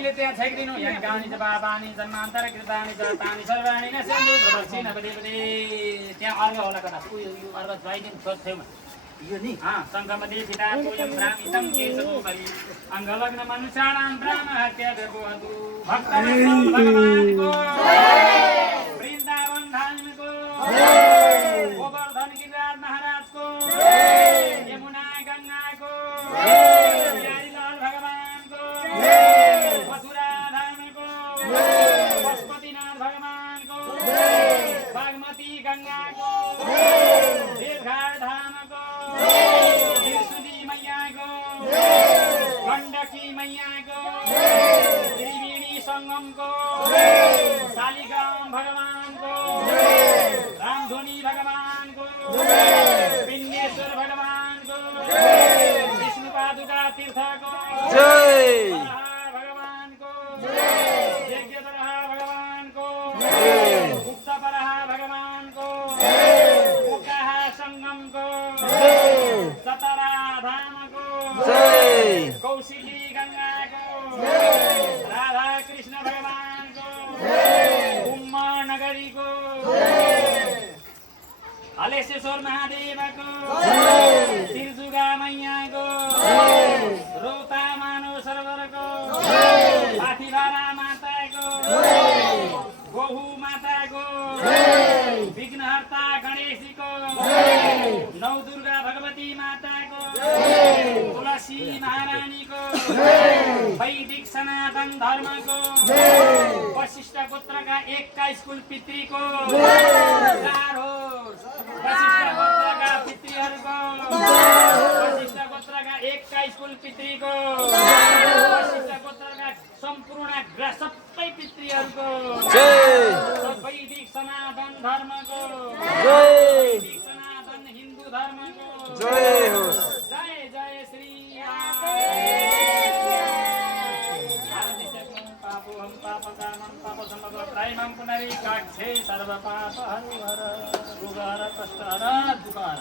तिमीले त्यहाँ छेकिदिनु यङ्कानि च पापानि जन्मान्तर कृतानि च तानि सर्वाणि न सिन्धु प्रदक्षिण पदे त्यहाँ अर्घ होला कता उयो अर्घ ज्वाइदिनु सोध्थ्यौँ यो नि शङ्खमदे पिता तोयं भ्रामितं केशवोपरि अङ्गलग्न मनुष्याणां ब्राह्म हत्या व्यपोहतु भक्तवत्सल भगवानको वृन्दावन धामको गोवर्धन गिरिराज महाराजको यमुना गङ्गाको प्यारीलाल भगवानको मथुरा धामको पशुपतिनाथ भगवानको बागमती गङ्गाको देवघाट धामको त्रिशुली मैयाको गण्डकी मैयाको त्रिवेणी सङ्गमको शालिग्राम भगवानको रामधुनी भगवानको विन्देश्वर भगवानको विष्णुपादुका तीर्थको भगवानको यज्ञधरः भगवानको गुप्तपरः भगवानको मुक्तः सङ्गमको सतरा धामको कौशिकी गङ्गाको राधा कृष्ण भगवानको उम्मा नगरीको हलेश्वर महादेवको तिर्जुगा मैयाको रोता मानव सरोवरको पाथिभारा माताको गोहु माताको विघ्नहर्ता गणेशजीको नौ दुर्गा भगवती माताको तुलसी महारानीको वैदिक सनातन धर्मको वशिष्ठ गोत्रका एकका स्कुल पितृको वशिष्ठ गोत्रका पितृहरूको वशिष्ठ गोत्रका एकका स्कुल पितृको वशिष्ठ गोत्रका सम्पूर्ण सबै पितृहरूको वैदिक सनातन धर्मको वैदिक सनातन हिन्दू धर्मको जय जय श्री पापोहं पापकामं पापसमगोत्रयं पुनरीकाक्षे सर्वपापहर हर दुःखहर कष्टहर दुःखहर